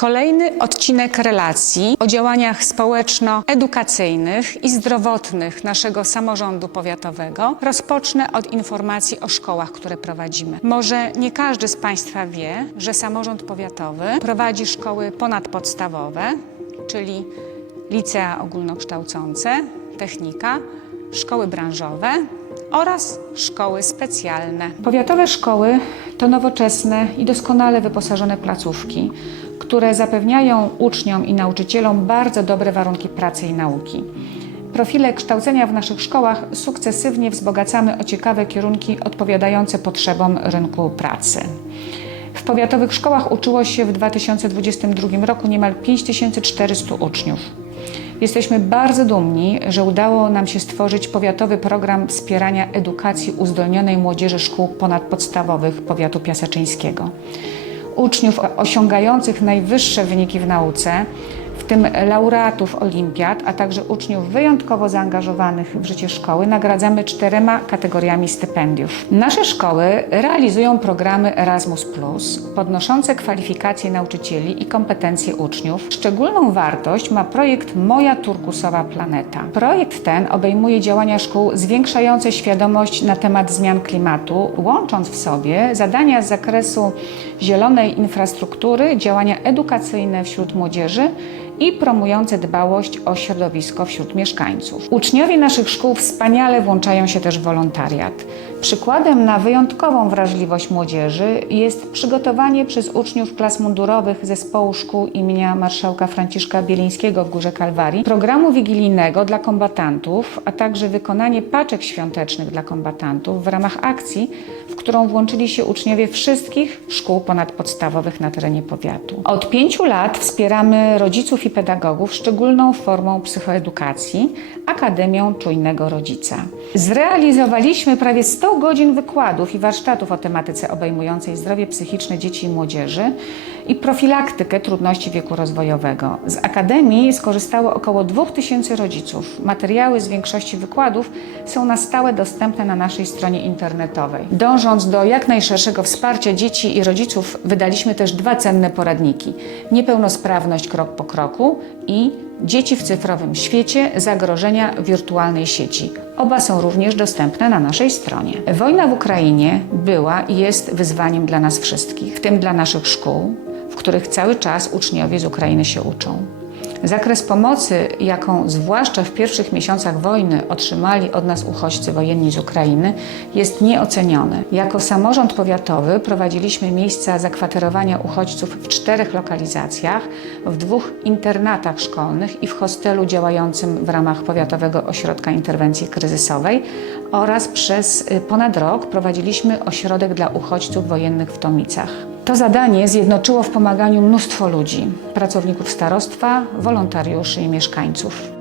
Kolejny odcinek relacji o działaniach społeczno-edukacyjnych i zdrowotnych naszego samorządu powiatowego rozpocznę od informacji o szkołach, które prowadzimy. Może nie każdy z Państwa wie, że samorząd powiatowy prowadzi szkoły ponadpodstawowe, czyli licea ogólnokształcące, technika, szkoły branżowe oraz szkoły specjalne. Powiatowe szkoły to nowoczesne i doskonale wyposażone placówki, które zapewniają uczniom i nauczycielom bardzo dobre warunki pracy i nauki. Profile kształcenia w naszych szkołach sukcesywnie wzbogacamy o ciekawe kierunki odpowiadające potrzebom rynku pracy. W powiatowych szkołach uczyło się w 2022 roku niemal 5400 uczniów. Jesteśmy bardzo dumni, że udało nam się stworzyć powiatowy program wspierania edukacji uzdolnionej młodzieży szkół ponadpodstawowych powiatu piaseczyńskiego. Uczniów osiągających najwyższe wyniki w nauce, w tym laureatów olimpiad, a także uczniów wyjątkowo zaangażowanych w życie szkoły, nagradzamy czterema kategoriami stypendiów. Nasze szkoły realizują programy Erasmus, podnoszące kwalifikacje nauczycieli i kompetencje uczniów. Szczególną wartość ma projekt Moja Turkusowa Planeta. Projekt ten obejmuje działania szkół zwiększające świadomość na temat zmian klimatu, łącząc w sobie zadania z zakresu zielonej infrastruktury, działania edukacyjne wśród młodzieży i promujące dbałość o środowisko wśród mieszkańców. Uczniowie naszych szkół wspaniale włączają się też w wolontariat. Przykładem na wyjątkową wrażliwość młodzieży jest przygotowanie przez uczniów klas mundurowych zespołu szkół imienia marszałka Franciszka Bielińskiego w Górze Kalwarii programu wigilijnego dla kombatantów, a także wykonanie paczek świątecznych dla kombatantów w ramach akcji, w którą włączyli się uczniowie wszystkich szkół ponadpodstawowych na terenie powiatu. Od pięciu lat wspieramy rodziców i pedagogów szczególną formą psychoedukacji Akademią Czujnego Rodzica. Zrealizowaliśmy prawie 100 godzin wykładów i warsztatów o tematyce obejmującej zdrowie psychiczne dzieci i młodzieży i profilaktykę trudności wieku rozwojowego. Z Akademii skorzystało około 2000 rodziców. Materiały z większości wykładów są na stałe dostępne na naszej stronie internetowej. Dążąc do jak najszerszego wsparcia dzieci i rodziców, wydaliśmy też dwa cenne poradniki: Niepełnosprawność krok po kroku i Dzieci w cyfrowym świecie zagrożenia wirtualnej sieci. Oba są również dostępne na naszej stronie. Wojna w Ukrainie była i jest wyzwaniem dla nas wszystkich, w tym dla naszych szkół, w których cały czas uczniowie z Ukrainy się uczą. Zakres pomocy, jaką zwłaszcza w pierwszych miesiącach wojny otrzymali od nas uchodźcy wojenni z Ukrainy, jest nieoceniony. Jako samorząd powiatowy prowadziliśmy miejsca zakwaterowania uchodźców w czterech lokalizacjach, w dwóch internatach szkolnych i w hostelu działającym w ramach Powiatowego Ośrodka Interwencji Kryzysowej oraz przez y, ponad rok prowadziliśmy ośrodek dla uchodźców wojennych w Tomicach. To zadanie zjednoczyło w pomaganiu mnóstwo ludzi, pracowników starostwa, wolontariuszy i mieszkańców.